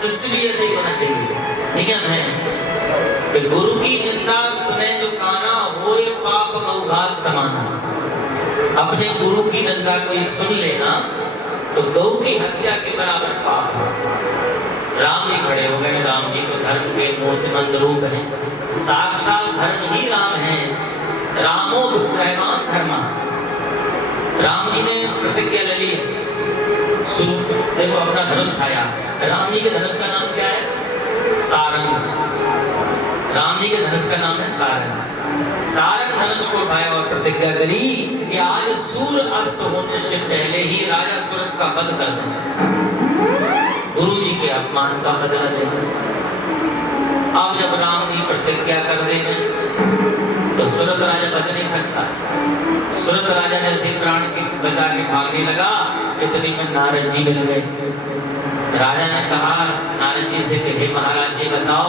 शिष्य भी ऐसे ही होना चाहिए, ठीक है। मैं कि गुरु की निंदा सुने जो काना, वो ये पाप गौघात समाना। अपने गुरु की निंदा कोई सुन लेना तो गौ की हत्या के बराबर पाप है। राम जी खड़े हो गए, राम जी तो धर्म के मूर्तिमंत रूप हैं, साक्षात धर्म ही राम है। रामो विग्रहवान धर्मा। राम जी ने प्रतिज्ञा ले ली, देखो अपना धनुष उठाया। राम जी के धनुष का नाम क्या है? सारंग। राम जी के धनुष का नाम है सारंग। सारंग धनुष को उठाया और प्रतिज्ञा करी कि आज सूर्य अस्त होने से पहले ही राजा सूरत का वध कर दें, गुरु जी के अपमान का बदला देंगे। अब जब राम जी प्रतिज्ञा कर देंगे तो सूरत राजा बच नहीं सकता। सूरत राजा जैसे प्राण के बचा के भागने लगा, इतनी में नारद जी मिल गए। राजा ने कहा नारद जी से कि हे महाराज जी बताओ,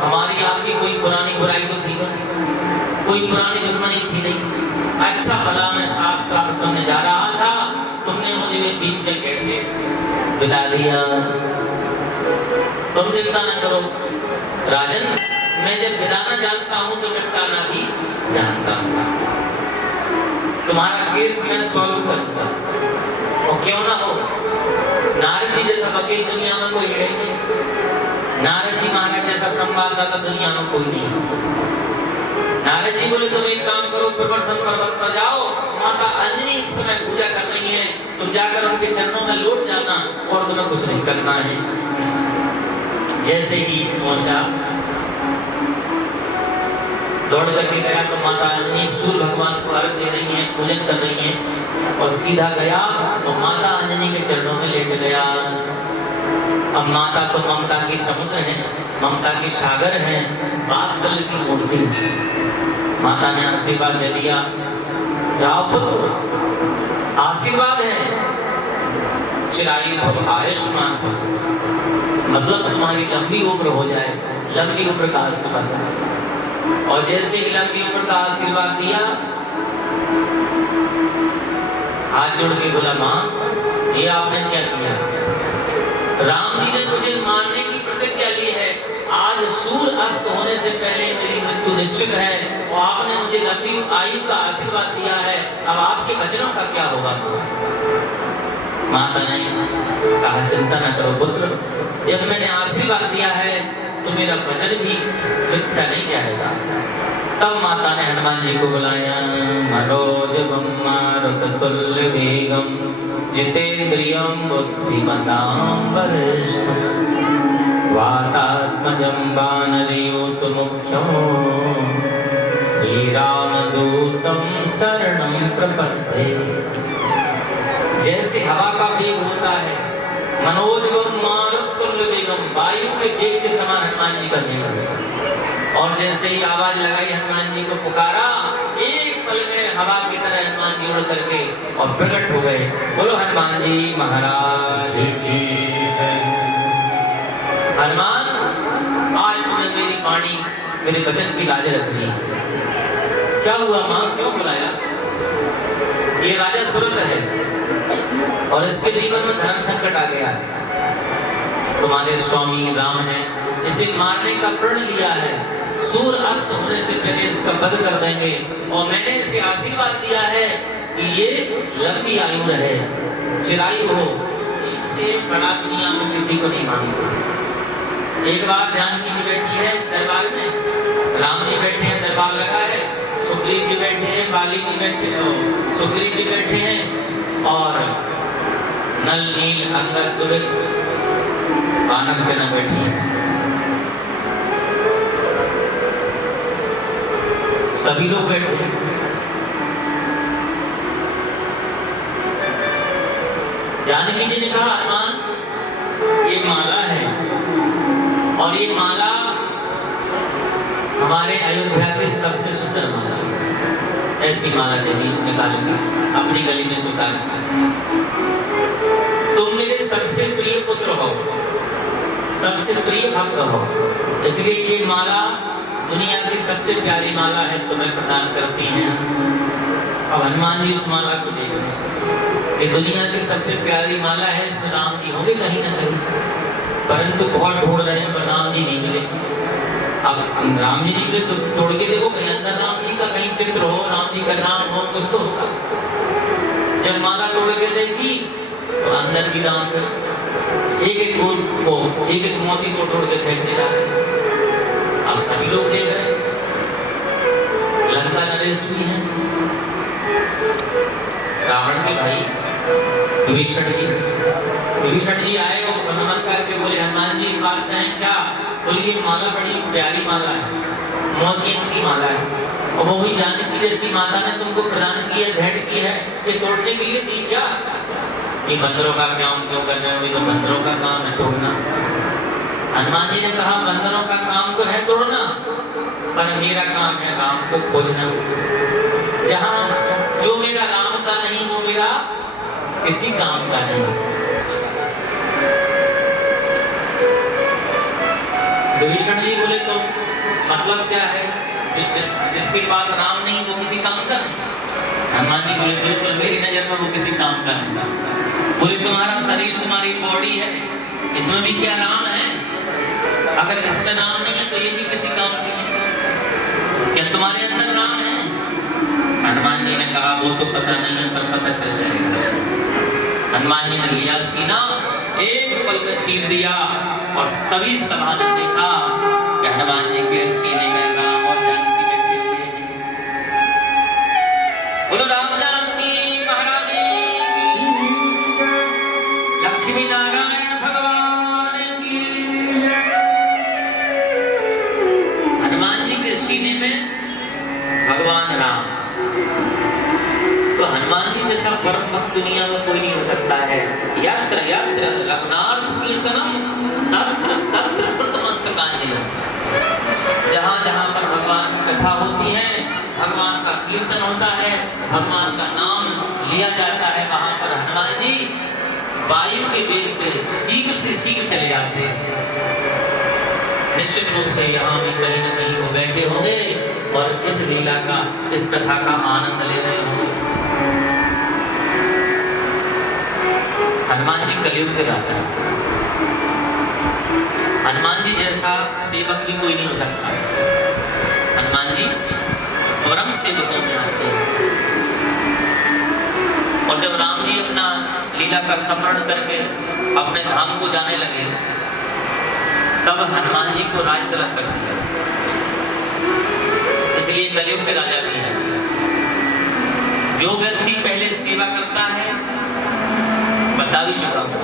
हमारी आपकी कोई पुरानी बुराई तो थी नहीं, कोई पुरानी दुश्मनी थी नहीं। अच्छा भला मैं शास्त्र सुनने जा रहा था, तुमने मुझे बीच में कैसे विदा दिया? तुम चिंता न करो राजन, मैं जब विदाना जानता हूँ तो निपटाना भी जानता हूँ। तुम्हारा केस मैं सॉल्व करूंगा, और क्यों ना हो। नारद जी जैसा वकील दुनिया में कोई है नहीं, नारद जी महाराज जैसा संवाददाता दुनिया में कोई नहीं। नारद जी बोले तुम एक काम करो, प्रवर्षण पर्वत पर जाओ, माता अंजनी इस समय पूजा कर रही है, तुम जाकर उनके चरणों में लौट जाना और तुम्हें कुछ नहीं करना है। जैसे ही पहुंचा, दौड़ करके गया तो माता अंजनी सूर्य भगवान को अर्घ दे रही है, पूजन कर रही है, और सीधा गया तो माता अंजनी के चरणों में लेट गया। अब माता तो ममता की समुद्र है, ममता की सागर है, वात्सल्य की मूर्ति। माता ने आशीर्वाद दे दिया, जाओ पुत्र, आशीर्वाद है, चिरायु भव आयुष्मान भव, मतलब तुम्हारी लंबी उम्र हो जाए, लंबी उम्र का आशीर्वाद है। और जैसे ही लंबी उम्र का आशीर्वाद दिया, हाथ जोड़ के बोला माँ ये आपने क्या किया? राम जी ने मुझे मारने की प्रतिज्ञा ली है, आज सूर्य अस्त होने से पहले मेरी मृत्यु निश्चित है, और आपने मुझे लंबी आयु का आशीर्वाद दिया है, अब आपके वचनों का क्या होगा? माता ने कहा चिंता न करो पुत्र, जब मैंने आशीर्वाद दिया है तो मेरा वचन भी मिथ्या नहीं जाएगा। तब माता ने हनुमान जी को बुलाया, मनोजवम मारुततुल्य वेगम जितेन्द्रियं बुद्धिमतां वरिष्ठं वातात्मजं वानरयूथमुख्यं श्रीरामदूतं शरणं प्रपद्ये। जैसे हवा का वेग होता है, मनोजवम मारुततुल्य वेगम, वायु के वेग के समान हनुमान जी करने लगे। और जैसे ही आवाज लगाई, हनुमान जी को पुकारा, एक पल में हवा की तरह हनुमान जी उड़ करके और प्रकट हो गए। बोलो हनुमान जी महाराज की जय। हनुमान, आज तुमने मेरी वाणी, मेरे वचन की लाज रख ली। क्या हुआ माँ, क्यों बुलाया? ये राजा सूरत है और इसके जीवन में धर्म संकट आ गया। तुम्हारे स्वामी राम है, इसे मारने का प्रण लिया है, सूर्य अस्त होने से पहले इसका वध कर देंगे, और मैंने इसे आशीर्वाद दिया है कि ये लंबी आयु रहे, चिरायु हो, इससे बड़ा दुनिया में किसी को नहीं मानूंगा। एक बार जानकी जी बैठी है दरबार में, राम जी बैठे हैं, दरबार लगा है, सुग्रीव जी बैठे हैं, बाली जी बैठे हैं, सुग्रीव जी बैठे हैं, और नल नील अंगद दुर्ग वानर सेना बैठी है। सभी लोग बैठे हैं। जानकी जी ने कहा हनुमान ये माला है, और ये माला हमारे अयोध्या की सबसे सुंदर माला है, ऐसी माला देवी निकालूंगी अपनी गली में सुतार। तुम मेरे सबसे प्रिय पुत्र हो, सबसे प्रिय भक्त हो, इसलिए ये माला दुनिया की सबसे प्यारी माला है, तुम्हें प्रदान करती हैं। अब हनुमान जी उस माला को देख रहे हैं, ये दुनिया की सबसे प्यारी माला है, इसमें राम जी होंगे कहीं ना कहीं। परंतु बहुत ढूंढ रहे हैं पर राम जी नहीं मिले। अब राम जी निकले तो तोड़ के देखो कहीं अंदर राम जी का कहीं चित्र हो, राम जी का नाम हो, कुछ तो होगा। जब माला तोड़ के देखी तो अंदर भी राम है। एक एक मोती को तोड़ के फेंक दे रहा है। अब सभी लोग देख रहे हैं, लंका नरेश भी है, रावण के भाई विभीषण जी आए और नमस्कार के बोले हनुमान जी बात कहें क्या? बोले ये माला बड़ी प्यारी माला है, मोतियों की माला है और वो भी जानकी जैसी माता ने तुमको प्रदान की है, भेंट की है, ये तोड़ने के लिए दी क्या? ये बंदरों का काम क्यों कर रहे हो? ये तो बंदरों का काम है तोड़ना। हनुमान जी ने कहा बंदरों का काम तो है तोड़ना, पर मेरा काम है राम को खोजना। जहां जो मेरा राम का नहीं वो मेरा किसी काम का नहीं। विभीषण जी बोले तो मतलब क्या है? जिसके पास राम नहीं वो किसी काम का नहीं। हनुमान जी बोले बिल्कुल मेरी नजर में वो किसी काम का नहीं। बोले तुम्हारा शरीर, तुम्हारी बॉडी है, इसमें भी क्या राम है? अगर इसमें नाम नहीं है तो ये भी किसी काम की नहीं। क्या तुम्हारे अंदर राम है? हनुमान जी ने कहा वो तो पता नहीं है पर पता चल जाएगा। हनुमान जी ने लिया सीना, एक पल में चीर दिया और सभी सभा ने देखा कि हनुमान जी के सीने में राम और जानकी बैठे हुए हैं। बोलो राम जानकी महारानी की, लक्ष्मी नारायण भगवान की। हनुमान जी के सीने में भगवान राम। तो हनुमान जी जैसा परम भक्त दुनिया में कोई नहीं हो सकता है। यत्र यत्र रघुनाथ कीर्तनम तत्र तत्र प्रथमस्तकांजलि। जहाँ जहाँ पर भगवान की कथा होती है, भगवान का कीर्तन होता है, भगवान का नाम लिया जाता है, वहाँ पर हनुमान जी वायु के वेग से शीघ्र चले जाते हैं। निश्चित रूप से यहाँ भी कहीं न कहीं वो बैठे होंगे और इस लीला का, इस कथा का आनंद ले रहे होंगे। हनुमान जी कलयुग के राजा। हनुमान जी जैसा सेवक भी कोई नहीं हो सकता। हनुमान जी परम सेवकों में आते हैं। और जब राम जी अपना लीला का स्मरण करके अपने धाम को जाने लगे, तब हनुमान जी को राज तिलक कर दिया। इसलिए कलयुग के राजा भी है। जो व्यक्ति पहले सेवा करता है, बता भी चुका हूं,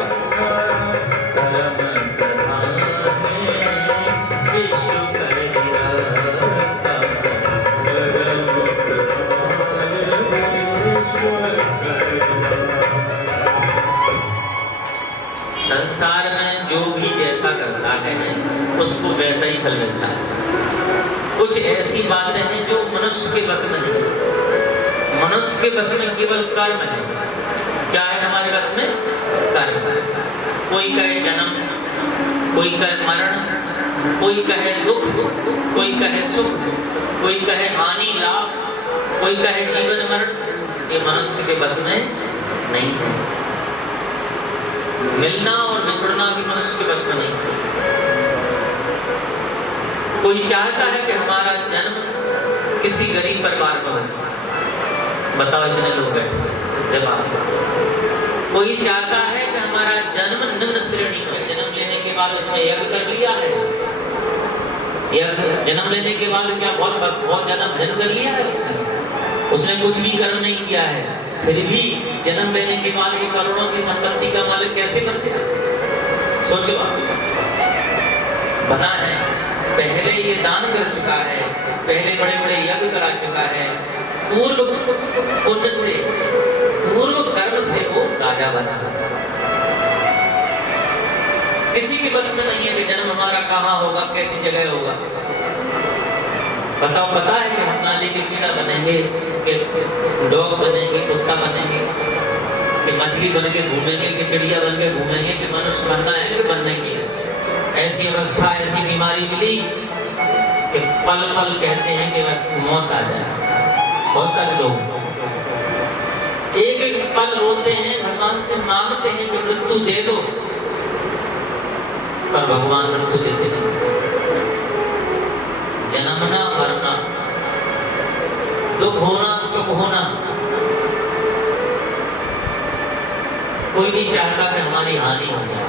संसार में जो भी जैसा करता है उसको वैसा ही फल मिलता है। कुछ ऐसी बातें हैं जो मनुष्य के बस में नहीं। मनुष्य के बस में केवल कर्म है। क्या है हमारे बस में? कर्म। कोई कहे जन्म, कोई कहे मरण, कोई कहे दुख, कोई कहे सुख, कोई कहे हानि लाभ, कोई कहे जीवन मरण। ये मनुष्य के बस में नहीं है। मिलना और बिछड़ना भी मनुष्य के बस में नहीं है। कोई चाहता है कि हमारा जन्म किसी गरीब परिवार में हो। बताओ इतने लोग बैठे, जवाब। कोई चाहता है कि हमारा जन्म निम्न श्रेणी में, जन्म लेने के बाद उसने यज्ञ कर लिया है। जन्म लेने के बाद क्या बहुत ज्यादा भजन कर लिया है उसने कुछ भी कर्म नहीं किया है, फिर भी जन्म लेने के बाद वो करोड़ों की संपत्ति का मालिक कैसे बन गया? सोचो आप। बना है, पहले ये दान कर चुका है, पहले बड़े बड़े यज्ञ करा चुका है, पूर्व पुण्य से, पूर्व कर्म से वो राजा बना। किसी के बस में नहीं है कि जन्म हमारा कहाँ होगा, कैसी जगह होगा। बताओ, पता है कि हम नाली के कीड़ा बनेंगे, कि डॉग बनेंगे, कुत्ता बनेंगे, कि मछली बन के घूमेंगे, कि चिड़िया बन के घूमेंगे, कि मनुष्य बनना है कि बनने की है। ऐसी अवस्था, ऐसी बीमारी मिली कि पल पल कहते हैं कि बस मौत आ जाए। बहुत सारे लोग एक एक पल रोते हैं, भगवान से मांगते हैं कि मृत्यु दे दो। पर भगवान मृत्यु देते नहीं। जन्मना मरना, दुख होना सुख होना, कोई नहीं चाहता कि हमारी हानि हो जाए,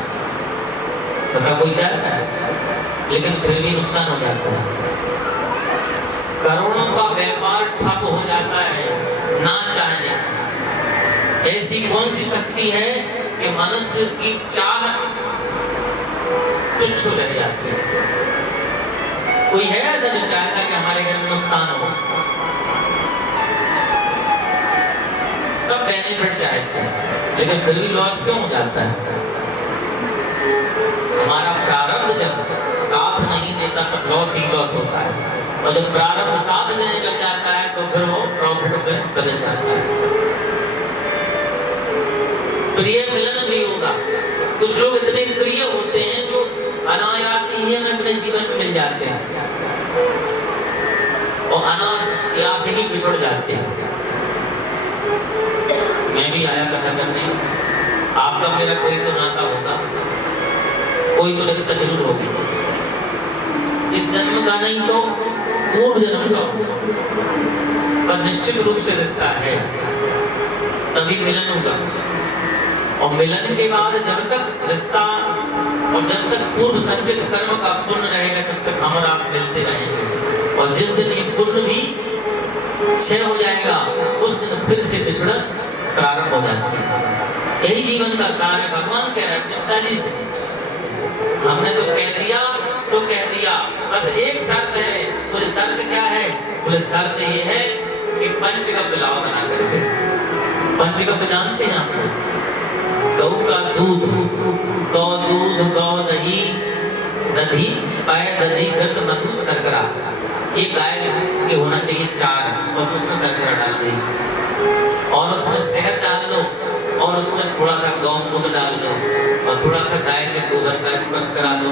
पता कोई चाहता है, लेकिन फिर भी नुकसान हो जाता है। करोड़ों का व्यापार ठप हो जाता है ना चाहने। ऐसी कौन सी शक्ति है कि मनुष्य की चाहत तुच्छ रह जाती है? कोई है ऐसा जो चाहता कि हमारे घर में नुकसान हो? सब बेनिफिट चाहते हैं, लेकिन फिर भी लॉस क्यों हो जाता है? हमारा प्रारब्ध जब साथ नहीं देता तब लॉस ही लॉस होता है, और जब प्रारब्ध साथ देने लग जाता है तो फिर वो प्रॉफिट में बदल जाता है। प्रिय मिलन भी होगा। कुछ लोग इतने प्रिय होते हैं जो अनायास ही हमें अपने जीवन में मिल जाते हैं और अनायास ही बिछड़ जाते हैं। मैं भी आया कथा करने, आपका मेरा कोई तो नाता होगा, कोई तो रिश्ता जरूर होगा, इस जन्म का नहीं तो पूर्व जन्म का होगा, पर निश्चित रूप से रिश्ता है, तभी मिलन होगा। और मिलन के बाद जब तक रिश्ता और जब तक पूर्व संचित कर्म का पुण्य रहेगा तब तक हम और आप मिलते रहेंगे, और जिस दिन ये पुण्य भी क्षय हो जाएगा उस दिन फिर से बिछड़न प्रारंभ हो जाती है। यही जीवन का सार है। भगवान कह रहे हैं पिताजी से, हमने तो कह दिया सो कह दिया, बस एक शर्त है। बोले शर्त क्या है? बोले शर्त ये है कि पंचगव्य लाओ बना करके। पंचगव्य जानते हैं आप? गऊ का दूध, गौ दूध, गौ दही, दधी, पाय दधी, घृत, मधु, शर्करा, ये गाय के होना चाहिए 4, बस उसमें शर्करा डाल दें और उसमें शहद डाल दो और उसमें थोड़ा सा गौमूत्र डाल दो और थोड़ा सा गाय के गोबर का स्पर्श करा दो,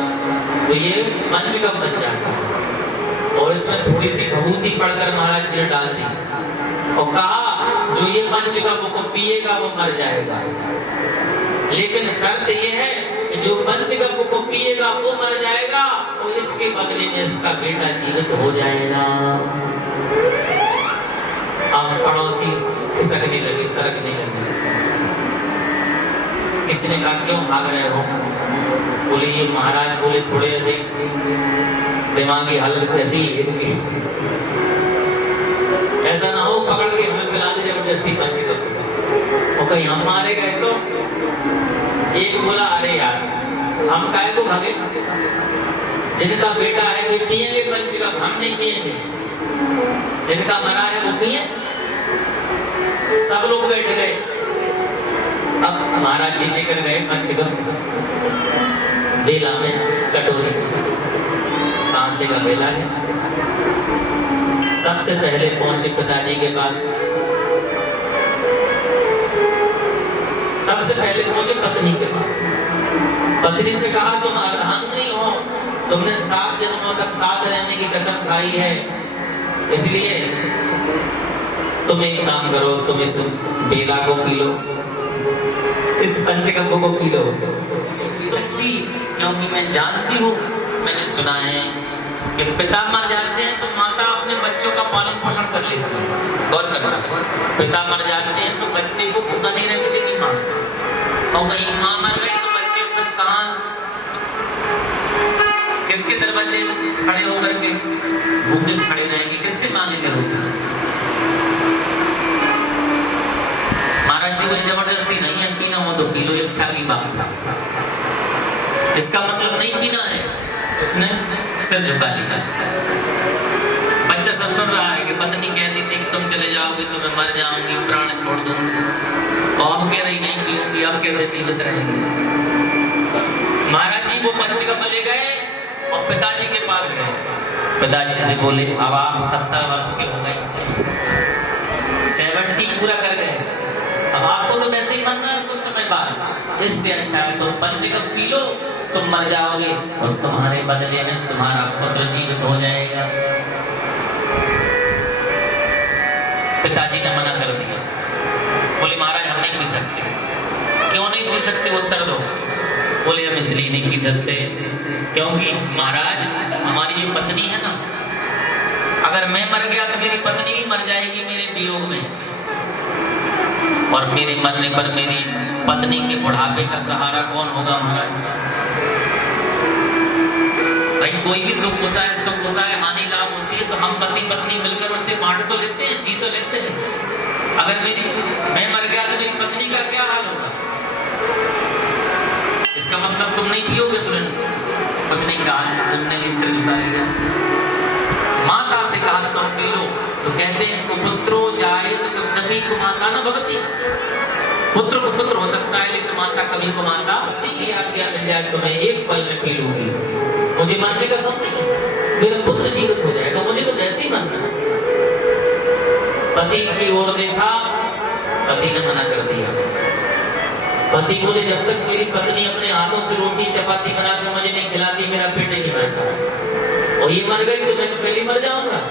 तो ये पंचगव्य बन जाता है। और इसमें थोड़ी सी भभूति पड़कर महाराज जी ने डाल दी और कहा जो ये पंचगव्य को पिएगा वो मर जाएगा, लेकिन शर्त ये है कि जो पंचगव्य को पिएगा वो मर जाएगा और इसके बदले में इसका बेटा जीवित हो जाएगा। अब पड़ोसी खिसकने लगे, सरकने लगे। किसी ने कहा क्यों भाग रहे हो? बोले ये महाराज बोले थोड़े ऐसे दिमागी हालत ऐसी है इनकी, ऐसा ना हो पकड़ के हमें पिला दे जबरदस्ती पंचगव्य। और कहीं हम मारे गए तो एक बोला अरे यार हम काहे को भागे, जिनका बेटा है वे पिएंगे पंचगव्य, हम नहीं पिएंगे। जिनका मरा है वो पिए। सब लोग बैठ गए। अब महाराज जी लेकर गए पंचगव्य, बेला में कटोरी, कांसे का बेला है। सबसे पहले पहुंचे पिताजी के पास, सबसे पहले पहुंचे पत्नी के पास। पत्नी से कहा तुम अर्धांगिनी हो, तुमने 7 जन्मों तक साथ रहने की कसम खाई है, इसलिए तुम एक काम करो, तुम इस बेला को पी लो, इस पंचगव्य को पी लो। पी सकती क्योंकि मैं जानती हूँ, मैंने सुना है कि पिता मर जाते हैं तो माता अपने बच्चों का पालन पोषण कर लेती है। गौर करना, पिता मर जाते हैं तो बच्चे को भूखा नहीं रहने देती माँ, और कहीं माँ मर गई तो बच्चे फिर कहाँ, किसके दरवाजे खड़े होकर के भूखे खड़े रहेंगे, किससे मांगेंगे रोटी? महाराज जी बोले जबरदस्ती नहीं है, पीना हो तो पी लो, इच्छा की बात। इसका मतलब नहीं पीना है। उसने सिर झुका लिया। बच्चा सब सुन रहा है कि पत्नी कहती थी कि तुम चले जाओगे तो मैं मर जाऊंगी, प्राण छोड़ दूंगी, और अब कह रही नहीं पीऊंगी, अब कैसे जीवित रहेंगी? महाराज जी वो पंचगव्य ले गए और पिताजी के पास गए। पिताजी से बोले अब आप 70 वर्ष के हो गए, 70 पूरा कर गए, अब आपको तो वैसे ही मरना है कुछ समय बाद, इससे अच्छा है तुम पंचगव्य पी लो, तुम मर जाओगे और तुम्हारे बदले में तुम्हारा पुत्र जीवित हो जाएगा। पिताजी ने मना कर दिया। बोले महाराज हम नहीं पी सकते। क्यों नहीं पी सकते? उत्तर दो। बोले हम इसलिए नहीं पी सकते क्योंकि महाराज हमारी जो पत्नी है ना, अगर मैं मर गया तो मेरी पत्नी भी मर जाएगी मेरे वियोग में, और मेरे मरने पर मेरी पत्नी के बुढ़ापे का सहारा कौन होगा महाराज? भाई कोई भी दुख होता है, सुख होता है, हानि लाभ होती है तो हम पति पत्नी मिलकर उससे बांट तो लेते हैं, जी तो लेते हैं। अगर मैं मर गया तो मेरी पत्नी का क्या हाल होगा? इसका मतलब तुम नहीं पियोगे तुरंत? कुछ नहीं कहा, तुमने भी सिर उतारेगा। माता से कहा तुम पी लो, तो कहते हैं कुपुत्रो जाए तो कुछ नबी को माता न भगती। पुत्र को पुत्र हो सकता है लेकिन माता कभी को माता पति की आज्ञा मिल जाए तो मैं एक पल में पी लूंगी, मुझे मारने का काम नहीं, मेरा पुत्र जीवित हो जाएगा, मुझे तो वैसे ही मरना। पति की ओर देखा, पति ने मना कर दिया। पति बोले जब तक मेरी पत्नी अपने हाथों से रोटी चपाती बनाकर मुझे नहीं खिलाती मेरा पेट नहीं भरता, और ये मर गई तो मैं तो पहले मर जाऊंगा।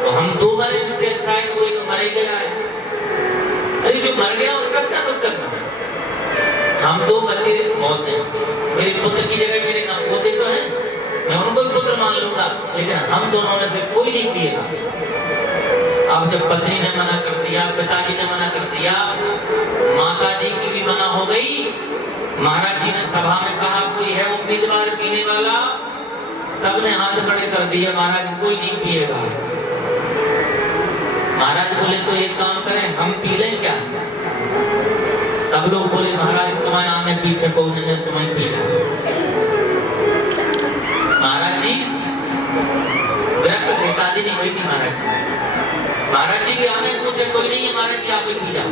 तो हम दो मरे, इससे अच्छा है कि वो एक मर ही गया है। अरे जो मर गया उसका क्या दुख करना है? हम दो बच्चे बहुत हैं, मेरे पुत्र की जगह मेरे नाम पोते तो हैं, मैं उनको भी पुत्र मान लूंगा, लेकिन हम दोनों में से कोई नहीं पिएगा। अब जब पत्नी ने मना कर दिया, पिताजी ने मना कर दिया, माता जी की भी मना हो गई। महाराज जी ने सभा में कहा कोई है उम्मीदवार पीने वाला? सबने हाथ खड़े कर दिए, महाराज कोई नहीं पिएगा। महाराज बोले तो एक काम करें, हम पी लें क्या? सब लोग बोले महाराज तुम्हारे आगे पीछे को उन्होंने तुम्हें पी लिया। महाराज जी व्रत से शादी नहीं हुई थी महाराज जी। महाराज जी के आगे पूछे कोई नहीं है, महाराज जी आप पी जाओ।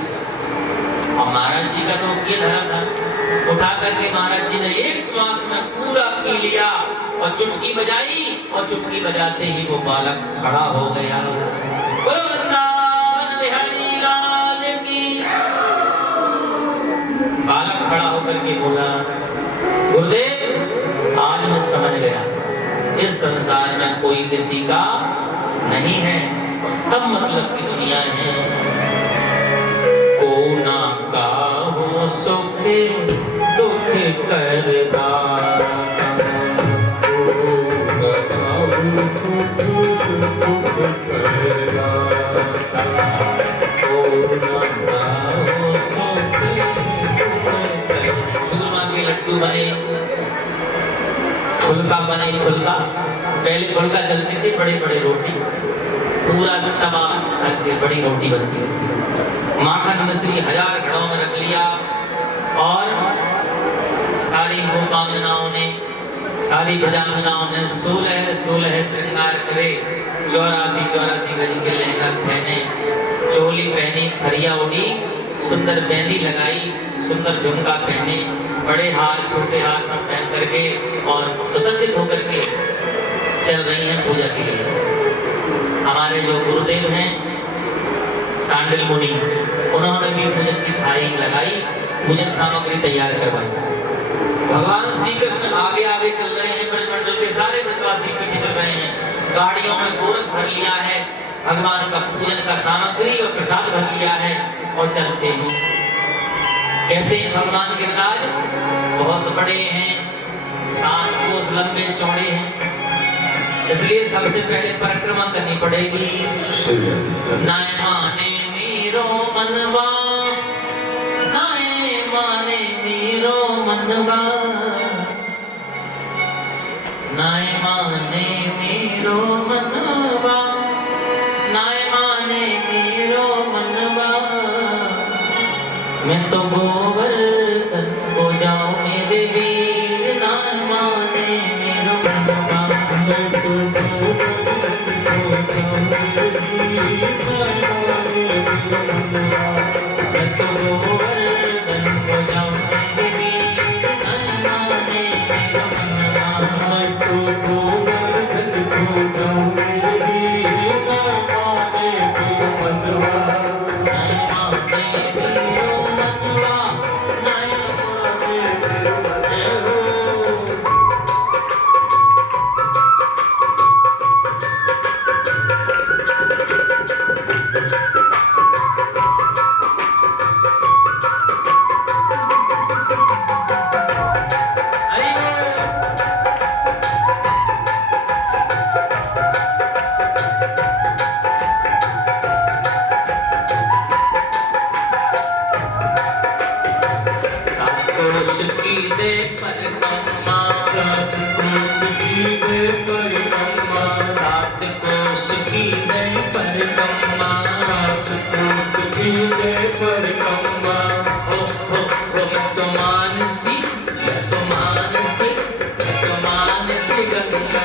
और महाराज जी का तो ये धरा था, उठा करके महाराज जी ने एक श्वास में पूरा पी लिया और चुटकी बजाई, और चुटकी बजाते ही वो बालक खड़ा हो गया। बालक खड़ा होकर के बोला गुरुदेव आज मैं समझ गया इस संसार में कोई किसी का नहीं है, सब मतलब की दुनिया है। को ना का हो सुख दुख करदा, लड्डू बने, फुलका बने, फुलका पहले फुलका चलती थी, बड़े बड़े रोटी पूरा तवा करके बड़ी रोटी बनती थी। माखन मिश्री 1000 घड़ों में रख लिया, और सारी गोपांगनाओं ने, सारी भजांगनाओं ने 16 श्रृंगार करे, 84 गज के लहंगा पहने, चोली पहनी, खरिया उड़ी, सुंदर मेहंदी लगाई, सुंदर झुमका पहने, बड़े हार छोटे हार सब पहन करके और सुसज्जित होकर के चल रही हैं पूजा के लिए। हमारे जो गुरुदेव हैं सांडिल मुनि, उन्होंने भी पूजन की थाली लगाई, पूजन सामग्री तैयार करवाई। भगवान श्री कृष्ण आगे आगे चल रहे हैं, ब्रजमंडल के सारे ब्रजवासी पीछे चल रहे हैं, गाड़ियों में गोरस भर लिया है, भगवान का पूजन का सामग्री और प्रसाद भर लिया है, और चलते हैं। कहते हैं भगवान गिरिराज बहुत बड़े हैं, 7 कोस लंबे चौड़े हैं, इसलिए सबसे पहले परिक्रमा करनी पड़ेगी। नाय माने मीरो मनवा, नाय माने मीरो मनवा, नाय माने मीरो मनवा, नाय माने मीरो मनवा, मैं तो गोवर्धन को जाऊं मेरे वीर, नाय माने मेरो मनवा, मैं तो गोवर्धन को जाऊं मेरे वीर, नाय माने मेरो मनवा, मैं तो गोवर्धन को जाऊं मेरे वीर, नाय माने मेरो मनवा, मैं तो गोवर्धन को जाऊं परिक्रमा, सात कोस की गए परिक्रमा, सात कोस की गए परिक्रमा, सात कोस की गए परिक्रमा। मैं तो मानसी गंगा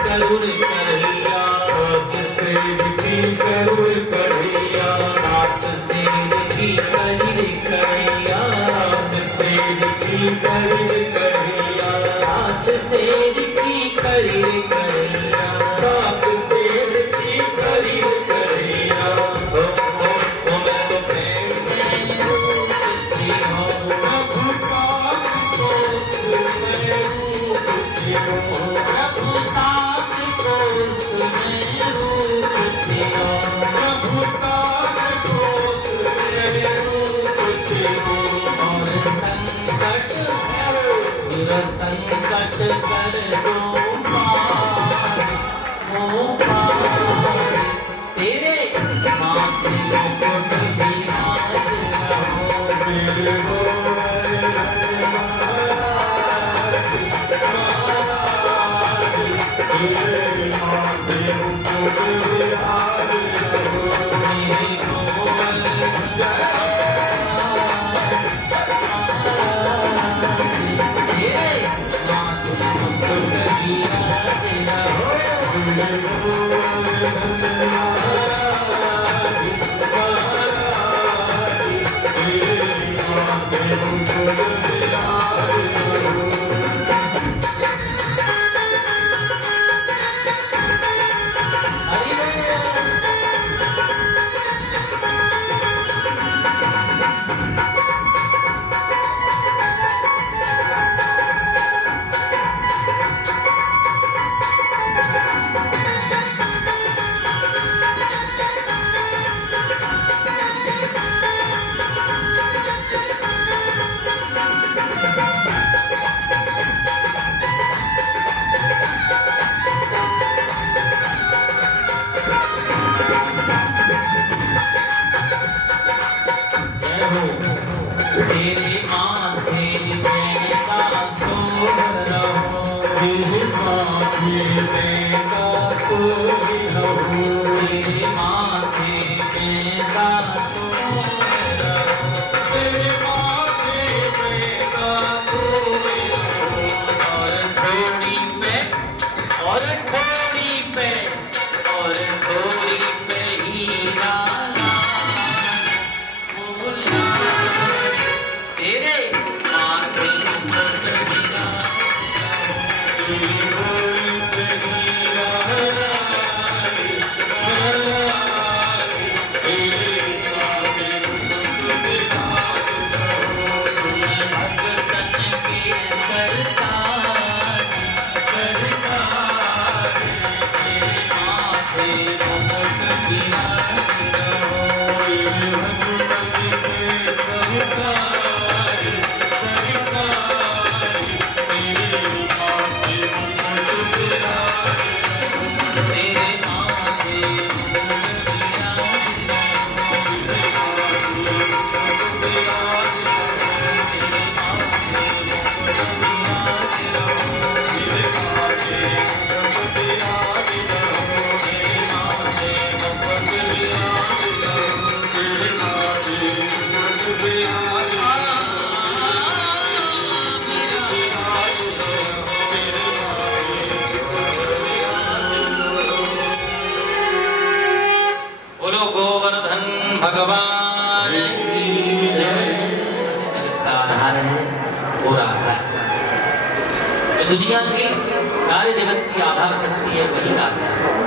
करुण करिया, सात शेर की करुण करिया, सात शेर की करुण करिया, सात शेर की करुण करिया, सात शेर की करुण करिया, सात शेर की करुण करिया। मैं तो प्रेम में रूप थी हो, प्रभु सात कोस में रूप थी हो, प्रभु सात कोस में रूप थी हो, प्रभु सात कोस में रूप थी हो। और संकट कर दो पार, हो पार, तेरे माथे मुकुट विराज रहो, मेरे आधार है वो राधा है। तो दुनिया की सारे जगत की आधार शक्ति है वही राधा है।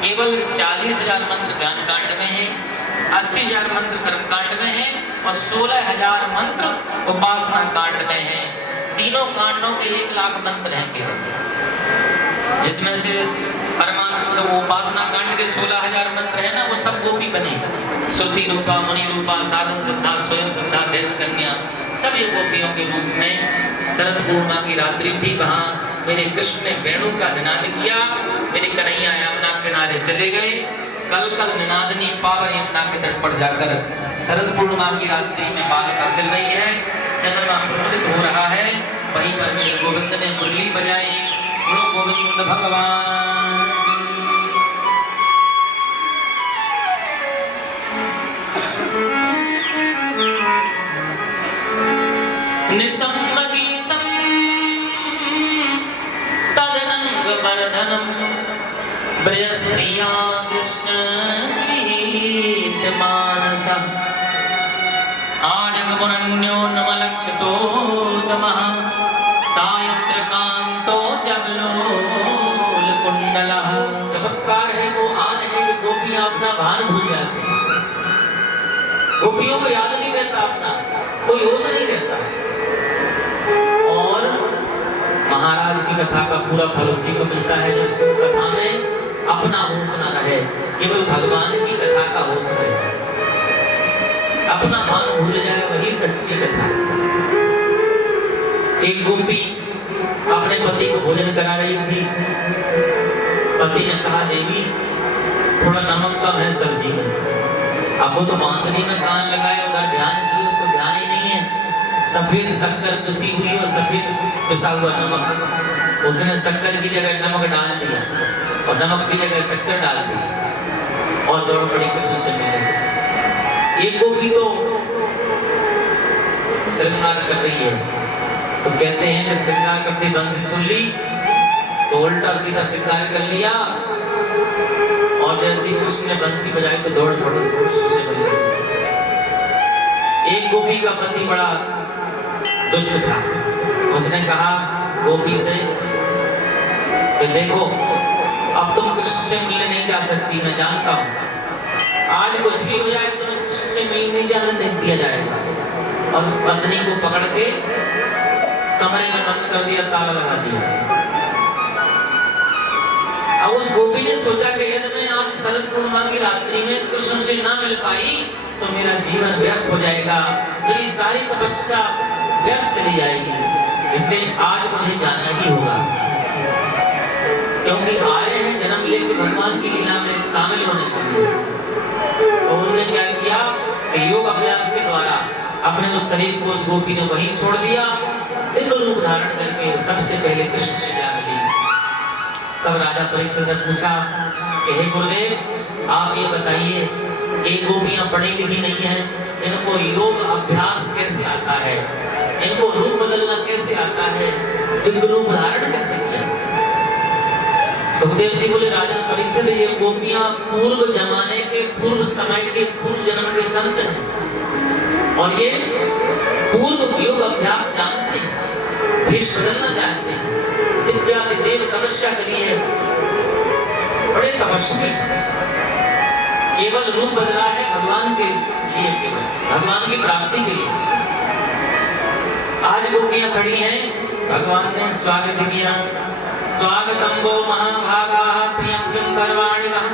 केवल 40,000 मंत्र ज्ञान कांड में है, 80,000 मंत्र कर्म कांड में है और 16,000 मंत्र उपासना कांड में है। तीनों कांडों के 1 लाख मंत्र हैं केवल, जिसमें से परमात्मा उपासना कांड के 16,000 मंत्र है ना, वो सब गोपी बने। श्रुति रूपा, मुनि रूपा, साधन सिद्धा, स्वयं सिद्धा, दैत्य कन्या, सब ये गोपियों के रूप में। शरद पूर्णिमा की रात्रि थी, वहां मेरे कृष्ण ने वेणु का निनाद किया, मेरे कन्हैया यमुना किनारे चले गए। कल कल निनादनी पावन यमुना के तट पर जाकर शरद पूर्णिमा की रात्रि में बालिका खेल रही है, चंद्रमा प्रज्वलित हो रहा है। वहीं पर मेरे गोविंद ने मुरली बजाई। बोलो गोविंद भगवान। निशम्ब गीतम तदनंग वर्धनम ब्रजस्त्रिया कृष्ण गीत मानसा आजगमुनन्यो नमलक्षतो तमः सायत्र कांतो जगलोल कुंडलः। चमत्कार है वो आन है कि गोपियां अपना भान भूल जाती हैं। गोपियों को याद नहीं रहता, अपना कोई होश नहीं रहता। और महाराज की कथा का पूरा फल उसी को मिलता है जिसको कथा में अपना होश न रहे, केवल भगवान की कथा का होश रहे, अपना भान भूल जाए, वही सच्ची कथा है। एक गोपी अपने पति को भोजन करा रही थी। पति ने कहा, देवी थोड़ा नमक कम है सब्जी में। अब वो तो बांसुरी में कान लगाए, उधर ध्यान की, उसको ध्यान ही नहीं है। सफेद शक्कर पिसी हुई और सफेद पिसा हुआ नमक, उसने शक्कर की जगह नमक डाल दिया और नमक की जगह शक्कर डाल दी और दौड़ पड़ी कृष्ण से मिलने। एक गोपी तो श्रृंगार कर रही है, तो कहते हैं कि श्रृंगार करते बंसी सुन ली तो उल्टा सीधा श्रृंगार कर लिया और जैसे कृष्ण ने बंसी बजाई तो दौड़ पड़ी कृष्ण से मिलने। एक गोपी का पति बड़ा दुष्ट था। उसने कहा गोपी से कि देखो, अब तुम कृष्ण से मिलने नहीं जा सकती, मैं जानता हूँ। आज कुछ भी हो जाए तो कृष्ण से मिलने नहीं जाने दिया जाएगा। और पत्नी को पकड़ के कमरे में बंद कर दिया, ताला लगा दिया। अब उस गोपी ने सोचा कि यदि मैं आज शरद पूर्णिमा की रात्रि में कृष्ण से ना मिल पाई तो मेरा जीवन व्यर्थ हो जाएगा, मेरी सारी तपस्या व्यर्थ चली जाएगी, इसलिए आज मुझे जाना ही होगा। क्योंकि आए हैं जन्म लेके भगवान की लीला में शामिल होने के लिए। और उन्होंने क्या किया कि योग अभ्यास के द्वारा अपने उस शरीर को उस गोपी ने वहीं छोड़ दिया, दिव्य रूप धारण करके सबसे पहले कृष्ण से जा मिली। तब राजा परीक्षित ने पूछा कि हे गुरुदेव, आप ये बताइए, ये गोपियां पढ़ी लिखी नहीं है, इनको योग अभ्यास कैसे आता है, इनको रूप बदलना कैसे आता है, दिव्य रूप धारण कैसे किया? सुखदेव जी बोले, राजन परीक्षित, ये गोपियां पूर्व जमाने के, पूर्व समय के, पूर्व जन्म के संत हैं और ये पूर्व योग अभ्यास जानते हैं, भेष बदलना जानते हैं, दिव्यादि देव तपस्या करी है, बड़े तपस्वी, केवल रूप बदला है भगवान के लिए, केवल भगवान की प्राप्ति के लिए। आज गोपियां खड़ी हैं भगवान ने स्वागत किया। स्वागतम वो महाभागा प्रियम किम करवाणि वः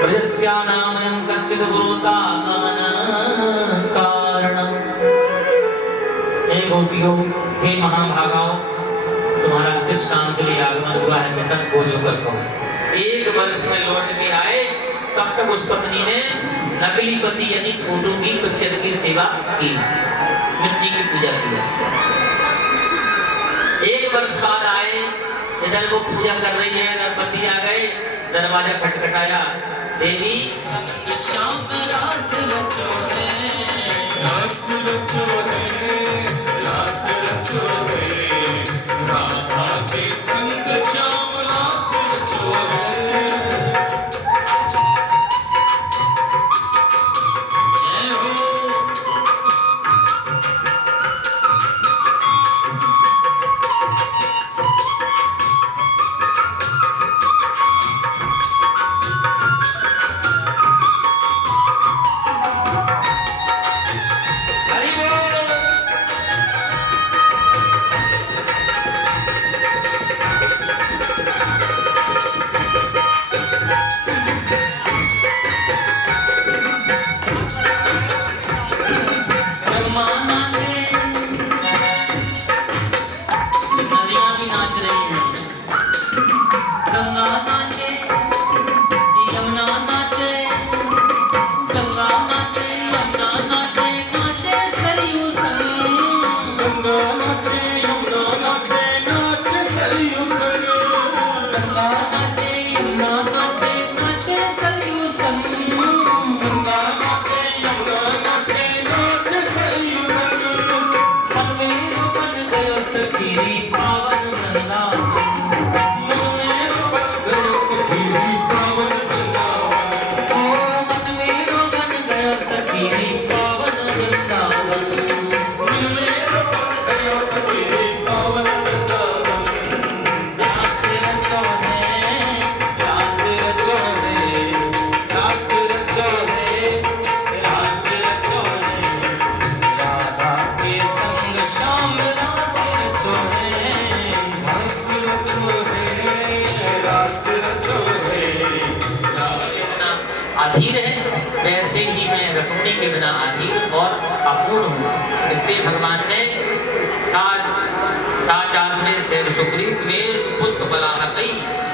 प्रजस्यानामयं कश्चित् ब्रूतागमन कारणम। हे गोपियों, हे महाभागाओ, तुम्हारा किस काम के लिए आगमन हुआ है किसन को जो कर कहो। 1 वर्ष में लौट के आए, तब तक उस पत्नी ने नकली पति यानी फोटो की पिक्चर की सेवा की, मिर्ची की पूजा की। 1 वर्ष बाद आए, इधर वो पूजा कर रही है, इधर पति आ गए, दरवाजा खटखटाया, देवी श्याम रास रचो है, रास रचो है, रास रचो है, राधा के संग श्याम रास रचो है। जय हो। हरि बोल। ब्रह्मा नाचे, नदियाँ भी नाच रही हैं। गंगा नाचे, यमुना नाचे, गंगा नाचे, यमुना नाचे, नाचे सरयू संग। गंगा नाचे, यमुना नाचे, नाचे सरयू संग। गंगा नाचे, यमुना नाचे, नाचे सरयू संग। गंगा नाचे, यमुना नाचे, नाचे सरयू संग। मन में बन गयो सखीरी पावन वृंदावन। मन में बन गयो सखीरी पावन वृंदावन। ओ मन में बन गयो सखीरी पावन वृंदावन। मन में बन गयो सखीरी पावन वृंदावन। रास रचो है, रास रचो है, रास रचो है, रास रचो है, राधा के संग श्याम रास रचो है। रास रचो है, रास रचो है। बिना अधीर है, वैसे ही मैं रुक्मिणी के बिना अधीर और अपूर्ण हूँ। इसलिए भगवान ने साच आश्रय सेव सुग्रीव मेघ पुष्प बलाहकई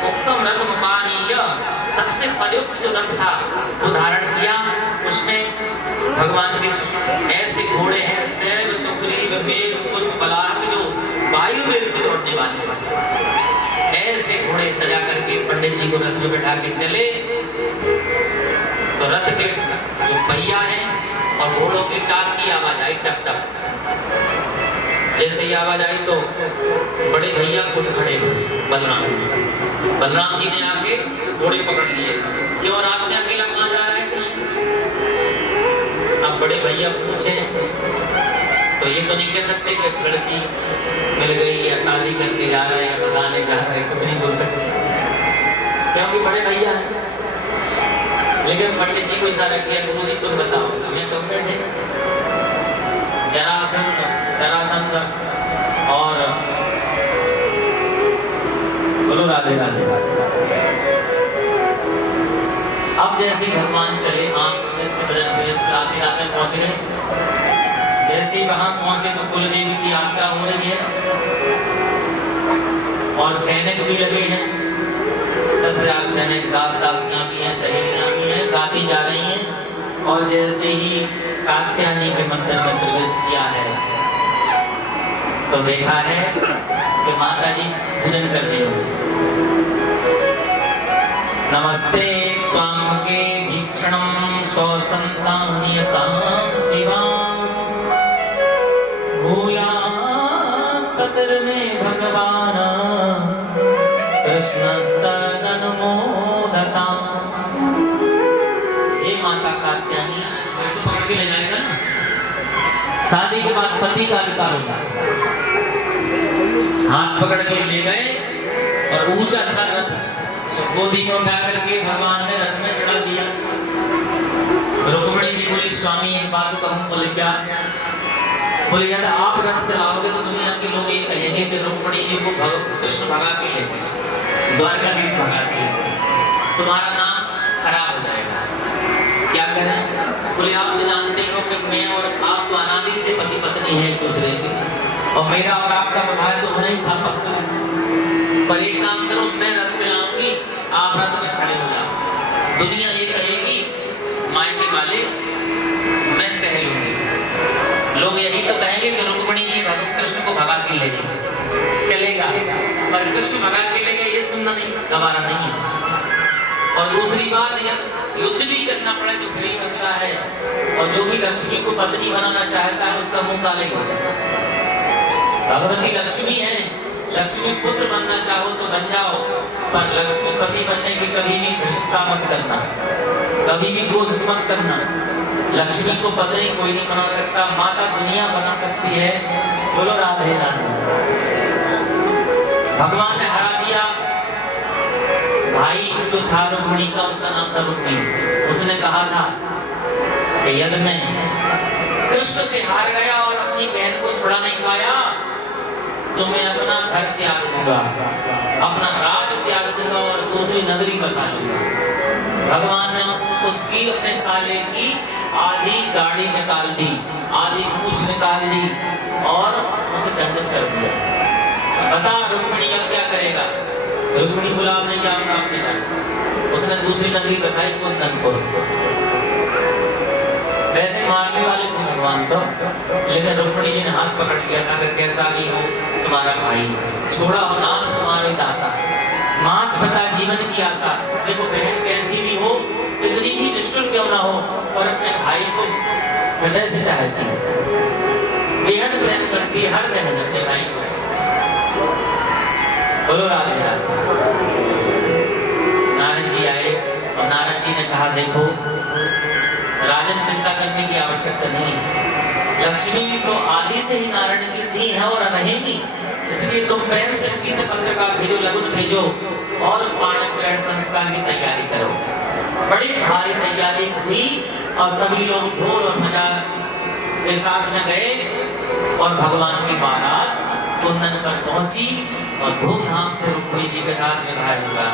उत्तम रथ मुपानीय, सबसे प्रयुक्त जो रथ था वो धारण किया। उसमें भगवान के ऐसे घोड़े हैं, सेव सुग्रीव मेघ पुष्प बलाहक, जो वायु वेग से दौड़ने वाले हैं। ऐसे घोड़े सजा करके पंडित जी को रथ में बैठा के चले, तो रथ के जो पहिया है और घोड़ों की टाप की आवाज आई, टप टप। जैसे ही आवाज आई तो बड़े भैया खुद खड़े हुए, बलराम जी ने आके घोड़े पकड़ लिए। क्यों रात में अकेला कहाँ जा रहा है कृष्ण? अब बड़े भैया पूछे तो ये तो नहीं कह सकते कि लड़की मिल गई या शादी करके जा रहा है या बताने जा रहा है, कुछ नहीं बोल सकते क्योंकि बड़े भैया हैं। लेकिन पंडित जी को इशारा किया, गुरु जी तुम बताओ। हमें सब बैठे जरासंध और बोलो राधे राधे। अब जैसे ही भगवान चले, आम राधे राधे पहुंच गए। जैसे ही वहां पहुंचे तो कुलदेवी की यात्रा हो रही है और सैनिक भी लगे हैं, 10,000 सैनिक, दास दासियां भी हैं, सहेलियां भी हैं, गाती जा रही हैं। और जैसे ही कात्यायनी के मंदिर में प्रवेश किया है तो देखा है कि माता जी पूजन कर रही हैं। नमस्ते त्वां के भीक्षणं स्वसंतानियतां शिवां भूयात् ततिर्मे भगवान् कृष्णस्तदनुमोदताम्। हे माता कात्यायनी, तो पकड़ के ले जाएगा ना। शादी के बाद पति का अधिकार होता है। हाथ पकड़ के ले गए और ऊंचा था रथ, गोदी में उठा करके भगवान ने रथ में चढ़ा दिया। रुक्मिणी जी बोली, स्वामी एक बात कहूं। बोले क्या? बोले यदि आप रथ चलाओगे तो दुनिया के लोग ये कहेंगे कि रुक्मिणी जी को कृष्ण भगा के ले गए, द्वारकाधीश भगा के, तुम्हारा नाम खराब हो जाएगा। क्या करें? बोले आप तो जानते हो कि मैं और आप तो अनादि से पति पत्नी है एक दूसरे के, और मेरा और आपका व्यवहार तो नहीं था पक्का। पर एक काम करो, मैं रथ चलाऊंगी, आप रथ में खड़े हो जाओ, दुनिया ये कहेगी मायके वाले मैं सह लूंगी, लोग यही तो कहेंगे कि रुक्मिणी जी कृष्ण को भगा के ले गए, चलेगा, पर कृष्ण भगा के ले गए ये सुनना नहीं, गवारा नहीं है। और दूसरी बात, युद्ध भी करना पड़े तो फिर ही खतरा है, और जो भी लक्ष्मी को पत्नी बनाना चाहता है उसका मुंह काले होता है। भगवती लक्ष्मी है, लक्ष्मी पुत्र बनना चाहो तो बन जाओ, पर लक्ष्मी पति बनने की कभी भी धृष्टता मत करना, कभी भी कोशिश मत करना। लक्ष्मी को पत्नी कोई नहीं बना सकता, माता दुनिया बना सकती है। बोलो राधे राधे। भगवान ने हरा दिया भाई जो था रुक्मिणी का, उसका नाम था रुक्मिणी। उसने कहा था कि यदि मैं कृष्ण से हार गया और अपनी बहन को छुड़ा नहीं पाया तो मैं अपना घर त्याग दूंगा, अपना राज त्याग दूंगा और दूसरी नगरी बसा लूंगा। भगवान ने उसकी अपने साले की आधी दाढ़ी निकाल दी, आधी पूंछ निकाल दी और उसे दंडित कर दिया। बता रुक्मिणी अब क्या करेगा? रुक्मिणी बोला अब नहीं जाऊंगा अपने घर। उसने दूसरी नगरी बसाई कुंदनपुर। वैसे मारने वाले थे भगवान तो, लेकिन रुक्मिणी जी ने हाथ पकड़ लिया था कि कैसा भी हो तुम्हारा भाई, छोड़ा हो नाथ तुम्हारे दासा, मात पिता जीवन की आशा। देखो बहन कैसी भी हो, कितनी भी निष्ठुर क्यों ना हो, और अपने भाई को हृदय से चाहती है, बेहद प्रेम करती है हर बहन अपने भाई को। बोलो राधे राधे। नारद जी आए और नारद जी ने कहा देखो राजन चिंता करने की आवश्यकता नहीं, लक्ष्मी भी तो आदि से ही नारायण की थी है और रहेगी, इसलिए तुम प्रेम से अंकित पत्र का भेजो, लगन भेजो और पाणक ग्रहण संस्कार की तैयारी करो। बड़ी भारी तैयारी हुई और सभी लोग ढोल और मजार के साथ में गए और भगवान की बारात कुंदन पर पहुंची और धूमधाम से रुक्मिणी जी के साथ विवाह हुआ।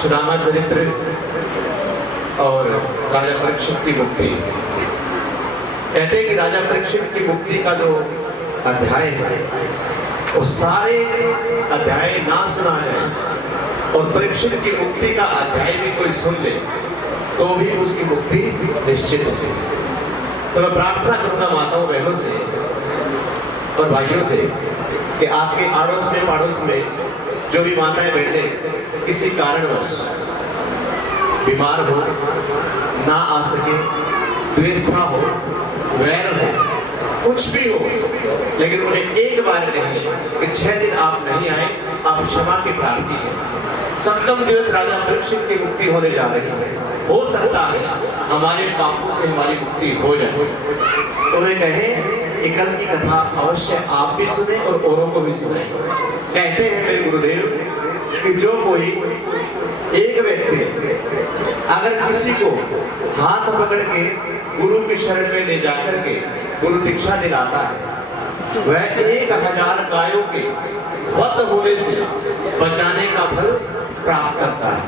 सुदामा चरित्र और राजा परीक्षित की मुक्ति। कहते हैं कि राजा परीक्षित की मुक्ति का जो अध्याय है वो सारे अध्याय ना सुना जाए और परीक्षित की मुक्ति का अध्याय भी कोई सुन ले तो भी उसकी मुक्ति निश्चित है। तो मैं प्रार्थना करूंगा माताओं बहनों से और भाइयों से कि आपके आड़ोस में पाड़ोस में जो भी माताएं बैठे किसी कारणवश बीमार हो, ना आ सके, द्वेषता हो, वैर हो, कुछ भी हो, लेकिन उन्हें एक बार कहें कि 6 दिन आप नहीं आए, आप क्षमा के प्रार्थी हैं। सप्तम दिवस राजा परीक्षित की मुक्ति होने जा रही है। हो सकता है हमारे पापों से हमारी मुक्ति हो जाए। तो उन्हें कहें कि कल की कथा अवश्य आप भी सुने और औरों को भी सुने। कहते हैं मेरे गुरुदेव कि जो कोई एक व्यक्ति अगर किसी को हाथ पकड़ के गुरु की शरण में ले जाकर के गुरु दीक्षा दिलाता है, वह 1000 गायों के वध होने से बचाने का फल प्राप्त करता है।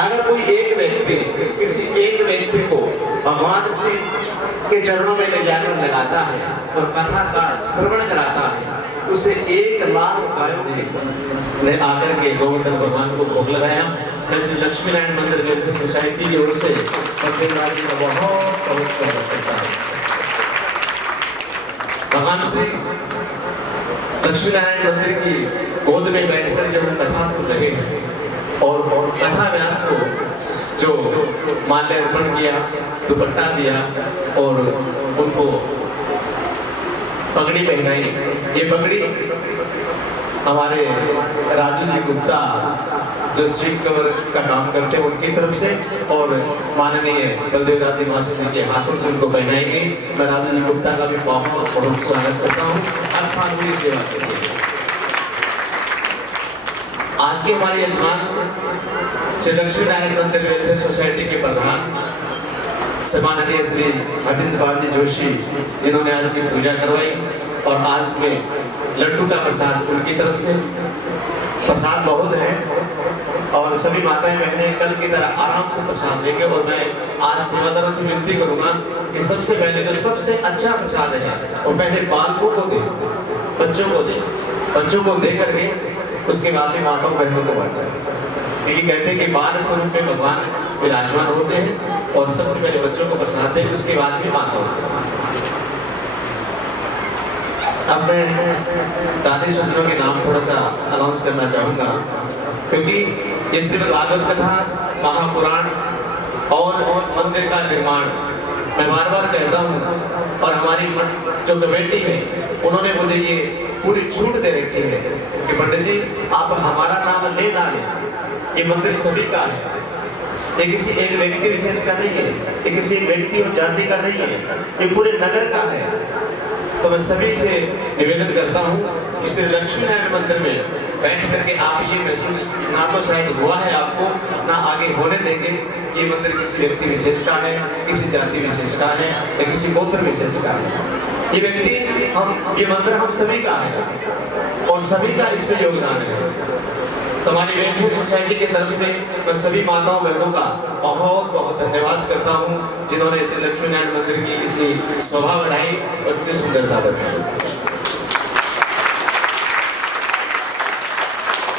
अगर कोई एक व्यक्ति किसी एक व्यक्ति को भगवान श्री के चरणों में ले जाकर लगाता है और कथा का श्रवण कराता है, उसे 1 लाख गायों से आकर के गोवर्धन भगवान को भोग लगाया। वैसे लक्ष्मी नारायण मंदिर वेलफेयर सोसाइटी की ओर से राज का बहुत बहुत स्वागत करता है। भगवान श्री लक्ष्मी नारायण मंदिर की गोद में बैठकर जब हम कथा सुन रहे हैं और कथा व्यास को जो माल्य अर्पण किया, दुपट्टा दिया और उनको पगड़ी पहनाई, ये पगड़ी हमारे राजू जी गुप्ता जो स्ट्रीट कवर का काम करते हैं उनकी तरफ से और माननीय बलदेव राज जी मास्टर जी के हाथों से उनको पहनाई गई। मैं राजू जी गुप्ता का भी बहुत बहुत स्वागत करता हूँ। हर साल हुई सेवा करते हैं। आज के हमारे यजमान श्री लक्ष्मी नारायण मंदिर वेलफेयर सोसाइटी के प्रधान सम्माननीय श्री हरजिंदर पाल जी जोशी, जिन्होंने आज की पूजा करवाई और आज में लड्डू का प्रसाद उनकी तरफ से। प्रसाद बहुत है और सभी माताएं बहनें कल की तरह आराम से प्रसाद देंगे और मैं आज सेवादारों से विनती करूंगा कि सबसे पहले जो सबसे अच्छा प्रसाद है वो पहले बालकों को दे, बच्चों को दे, बच्चों को दे करके उसके बाद में माताओं बहनों को बांटे। क्योंकि कहते हैं कि बाल स्वरूप में भगवान विराजमान होते हैं और सबसे पहले बच्चों को प्रसाद दे, उसके बाद में माताओं को। अब मैं दादी सज्जनों के नाम थोड़ा सा अनाउंस करना चाहूंगा, क्योंकि ये श्रीमद् भागवत कथा, महापुराण और मंदिर का निर्माण मैं बार बार कहता हूँ और हमारी जो कमेटी है उन्होंने मुझे ये पूरी छूट दे रखी है कि पंडित जी आप हमारा नाम ले ना लें, ये मंदिर सभी का है, ये किसी एक व्यक्ति विशेष का नहीं है, ये किसी एक व्यक्ति और जाति का नहीं है, ये पूरे नगर का है। तो मैं सभी से निवेदन करता हूँ कि श्री लक्ष्मी नारायण मंदिर में बैठ करके आप ये महसूस ना तो शायद हुआ है आपको, ना आगे होने देंगे कि ये मंदिर किसी व्यक्ति विशेष का है, किसी जाति विशेष का है या किसी गोत्र विशेष का है। ये व्यक्ति ये मंदिर हम सभी का है और सभी का इसमें योगदान है। तो हमारी वेलफेयर सोसाइटी की तरफ से मैं सभी माताओं बहनों का बहुत बहुत धन्यवाद करता हूँ, जिन्होंने इसे लक्ष्मी नारायण मंदिर की इतनी शोभा बढ़ाई और इतनी सुंदरता बढ़ाई।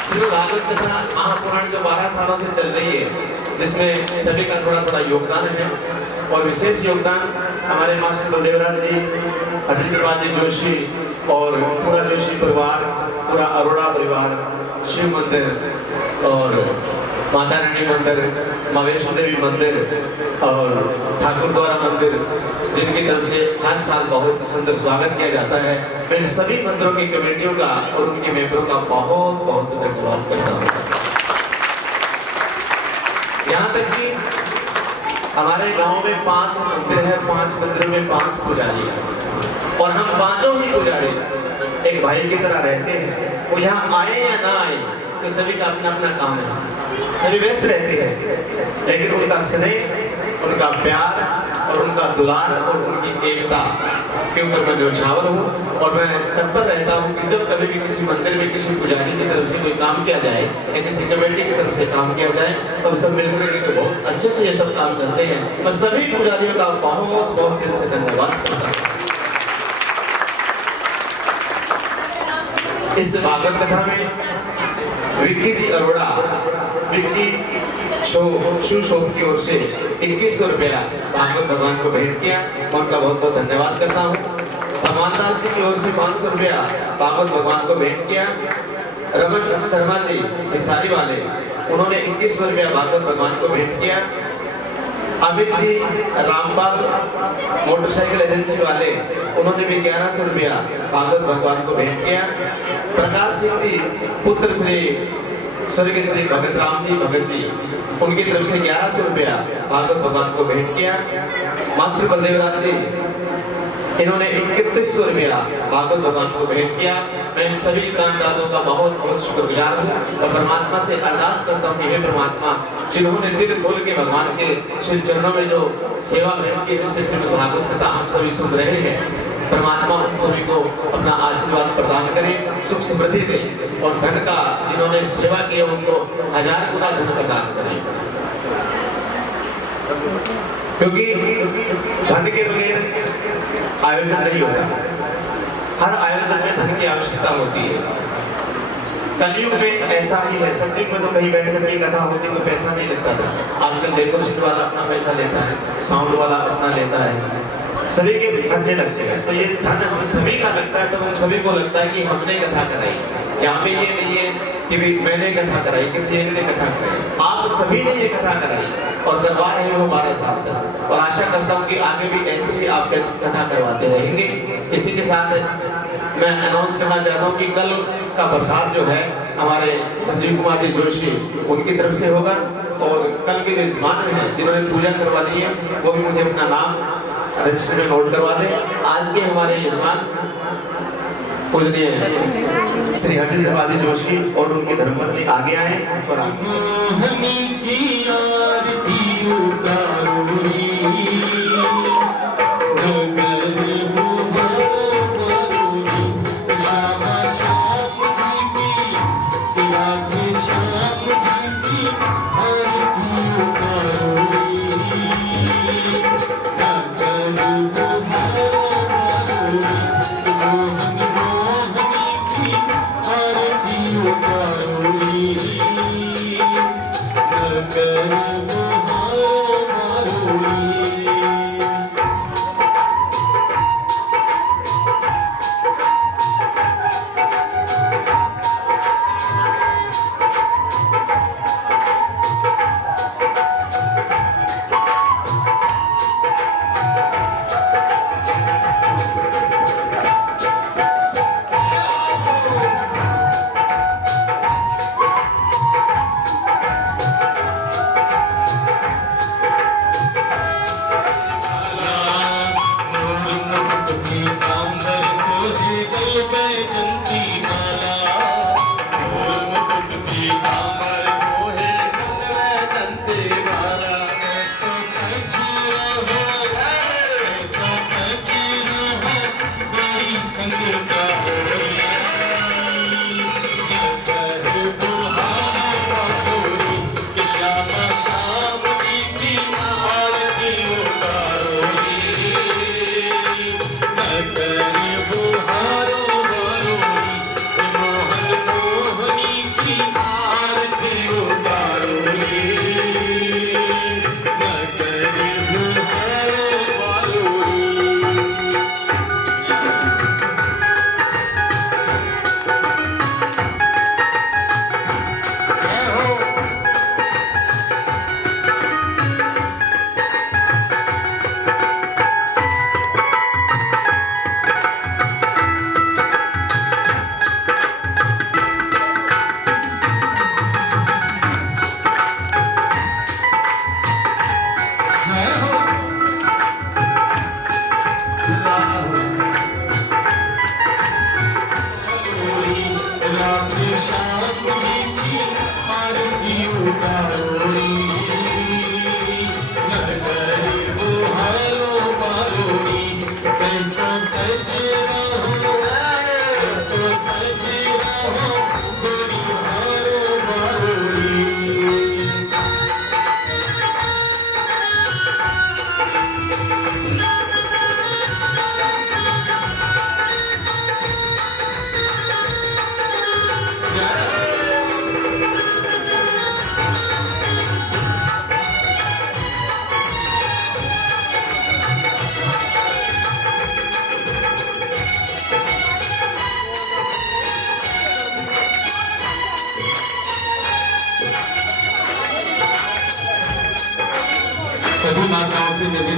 श्रीमद् भागवत कथा महापुराण जो 12 सालों से चल रही है, जिसमें सभी का थोड़ा थोड़ा योगदान है और विशेष योगदान हमारे मास्टर बलदेवराज जी, हरजिंदर पाल जी जोशी और पूरा जोशी परिवार, पूरा अरोड़ा परिवार, शिव मंदिर और माता रानी मंदिर, माँ वैष्णो देवी मंदिर और ठाकुर द्वारा मंदिर, जिनकी तरफ से हर साल बहुत सुंदर स्वागत किया जाता है। मैं इन सभी मंदिरों की कमेटियों का और उनके मेंबरों का बहुत बहुत धन्यवाद करता हूँ। यहाँ तक कि हमारे गांव में 5 मंदिर है, 5 मंदिरों में 5 पुजारी है और हम पांचों ही पुजारी एक भाई की तरह रहते हैं। वो यहाँ आए या ना आए तो सभी का अपना अपना काम है, सभी व्यस्त रहते हैं, लेकिन उनका स्नेह, उनका प्यार और उनका दुलार और उनकी एकता के ऊपर मैं न्यौछावर हूँ और मैं तत्पर रहता हूँ कि जब कभी भी किसी मंदिर में किसी पुजारी की तरफ से कोई काम किया जाए या किसी कमेटी की तरफ से काम किया जाए तब सब मिलकर के तो बहुत अच्छे से ये सब काम करते हैं। मैं सभी पुजारियों का बहुत बहुत दिल से धन्यवाद करता हूँ। इस भागवत कथा में विक्की जी अरोड़ा, विक्की शोभ की ओर से 2100 रुपया भागवत भगवान को भेंट किया, मैं उनका बहुत बहुत धन्यवाद करता हूँ। भगवान दास जी की ओर से 500 रुपया भागवत भगवान को भेंट किया। रमन शर्मा जी हिसारी वाले उन्होंने 2100 रुपया भागवत भगवान को भेंट किया। अमित जी रामपाल मोटरसाइकिल एजेंसी वाले, उन्होंने भी 1100 रुपया भागवत भगवान को भेंट किया। प्रकाश सिंह जी पुत्र श्री स्वर्गीय श्री भगत राम जी भगत जी, उनकी तरफ से 1100 रुपया भागवत भगवान को भेंट किया। मास्टर बलदेवराज जी, इन्होंने 3100 रुपया भागवत भगवान को भेंट किया। मैं इन सभी दानदाताओं का बहुत बहुत शुक्रगुजार हूँ और परमात्मा से अरदास करता हूँ कि हे परमात्मा, जिन्होंने दिल खोल के भगवान के श्री चरणों में जो सेवा भेंट की, जिससे श्रीमद् भागवत कथा हम सभी सुन रहे हैं, परमात्मा उन सभी को अपना आशीर्वाद प्रदान करे, सुख समृद्धि दे और धन का, जिन्होंने सेवा की उनको 1000 गुना धन प्रदान करे। क्योंकि धन के बगैर आयोजन नहीं होता, हर आयोजन में धन की आवश्यकता होती है। कलयुग में ऐसा ही है, सतयुग में तो कहीं बैठ करके कथा होती, कोई पैसा नहीं लगता था। आजकल डेकोरेशन वाला अपना पैसा लेता है, साउंड वाला अपना लेता है, सभी के खर्चे लगते हैं। तो ये धन हम सभी का लगता है, तो हम सभी को लगता है कि हमने कथा कराई। यहाँ पे ये नहीं है कि भी मैंने कथा कराई, किसी एक ने कथा कराई, आप सभी ने ये कथा कराई और करवा रहे हो 12 साल तक। और आशा करता हूँ कि आगे भी ऐसे ही आप कथा करवाते रहेंगे। इसी के साथ मैं अनाउंस करना चाहता हूँ कि कल का प्रसाद जो है हमारे संजीव कुमार जी जोशी, उनकी तरफ से होगा। और कल के यजमान हैं जिन्होंने पूजा करवानी है, वो भी मुझे अपना नाम रजिस्टर में नोट करवा दें। आज के हमारे यजमान पूजनीय श्री हरजिंद्र पाजी जोशी और उनकी धर्मपत्नी आगे आए और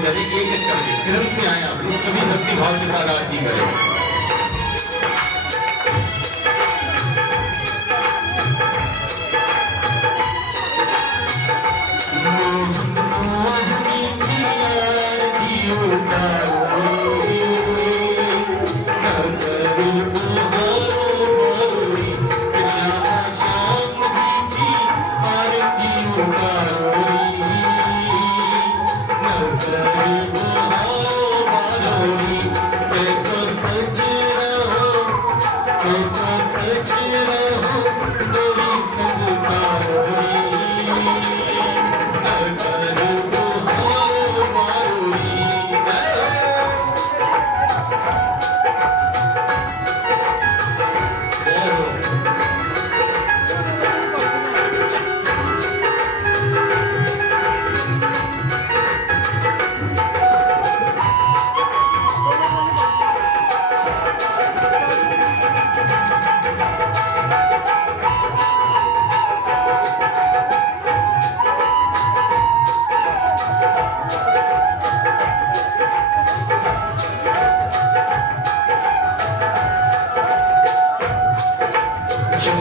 करें एक एक करके, क्रम से आए आप लोग, सभी भक्ति भाव के साथ आरती करें।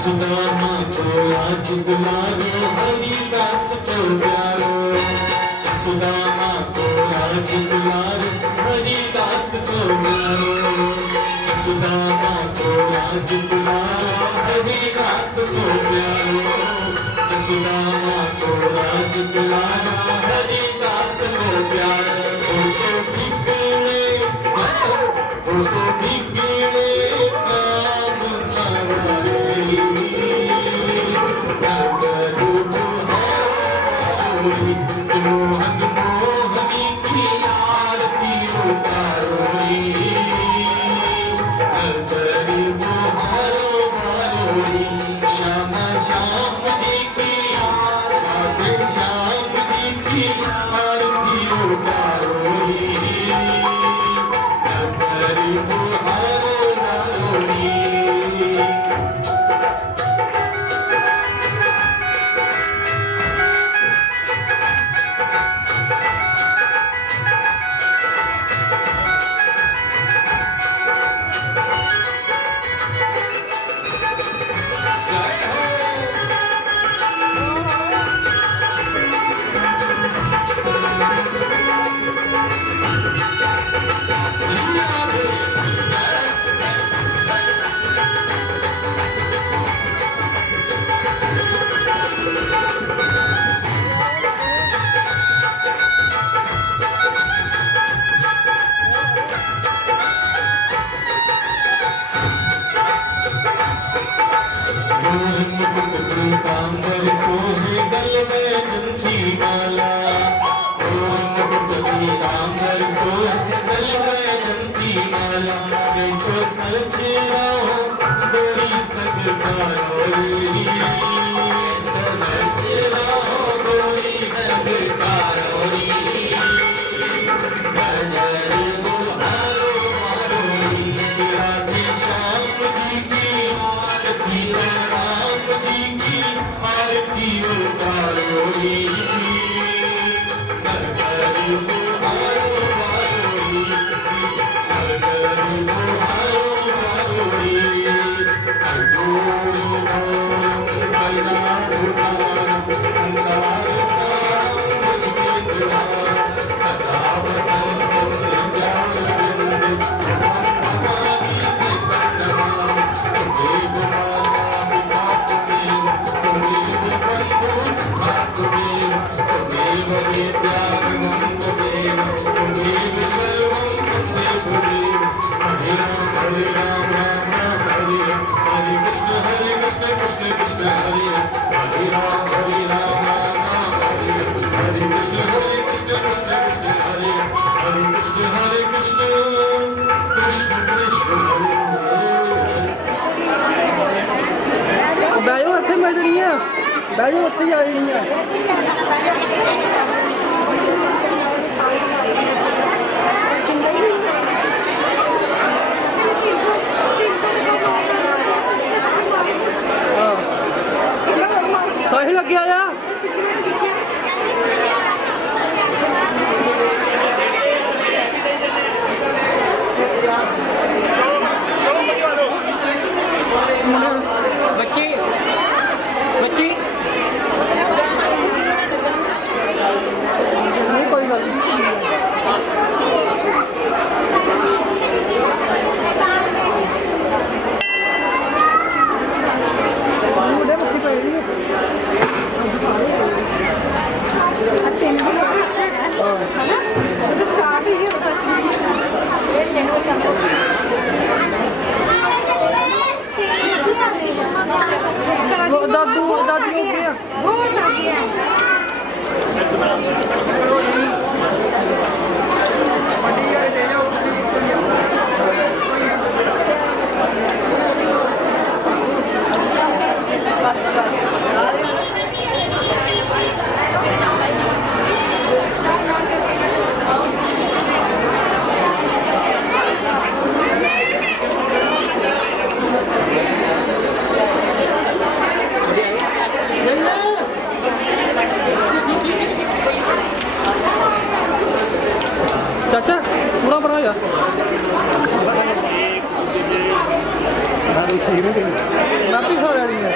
सुदामा को आज दुलारो हरिदास को प्यारो, सुदामा को आज दुलारो हरिदास को प्यारो, सुदामा को आज दुलारो हरिदास को प्यारो, सुदामा को आज दुलारो हरिदास को प्यारो। ओ तो बिगड़े काम सवारे, मोहन मोहनी की आरती उतारो रे, मोहारो मारो रे, श्याम श्याम जी की आरती, श्याम जी की आरती उतारो रे, मोहारो मारो रे। पीतांबर सोहे गल में जंजी माला, पीतांबर सोहे गल में जंजी माला, कैसो सच रहो गोरी सगकारो रे, सच रहो गोरी सगकारो रे, नजर बुहारो मारो रे, राधे श्याम जी की सीताराम जी की आरती उतारो रे, नजर बुहारो मारो रे, नजर बुहारो मारो रे, संसार सदा बैजो उत्थे मिल जानियां, बैजो उत्थे आ जानियां। साहिल लगे आया। ਅੱਗੇ ਆ ਬਹੁਤ ਅੱਗੇ ਆ ਚਾਚਾ ਥੋੜਾ ਬੜਾ ਜਾ ਨਾਪੀ ਖਾ ਲੈਣੀ ਹੈ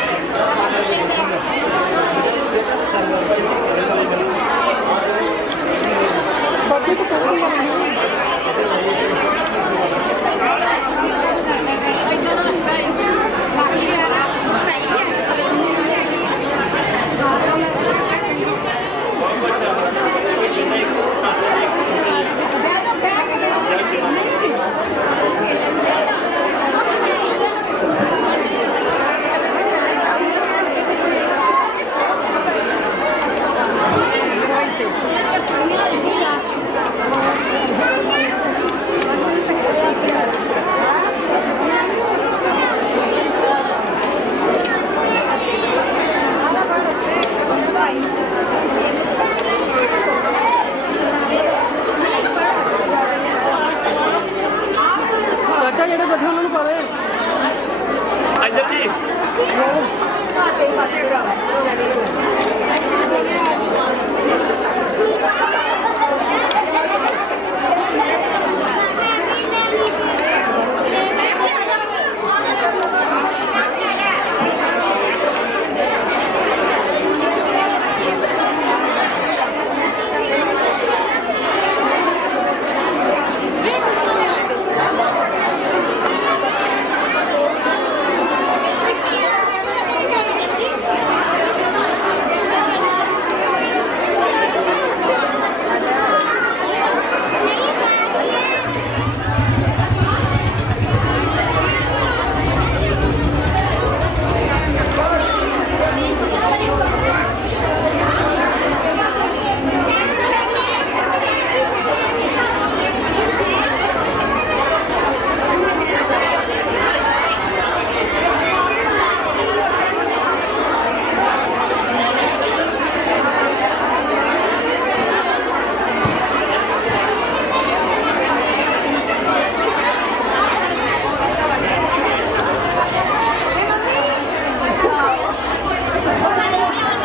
ਬਾਕੀ ਤਾਂ ਕੋਈ ਨਹੀਂ ਚਾਚਾ ਜਿਹੜੇ ਬੈਠੇ ਉਹਨਾਂ ਨੂੰ ਪਾ ਦੇ ਇੱਧਰ ਜੀ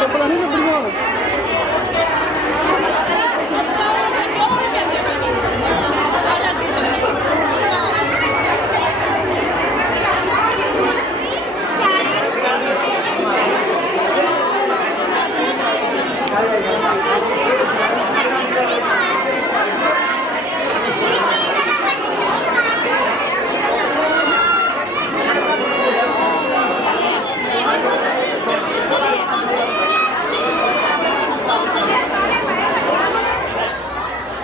ਕੱਪੜਾ ਨਹੀਂ ਕੱਪੜੀਆਂ Ay, ay, ay.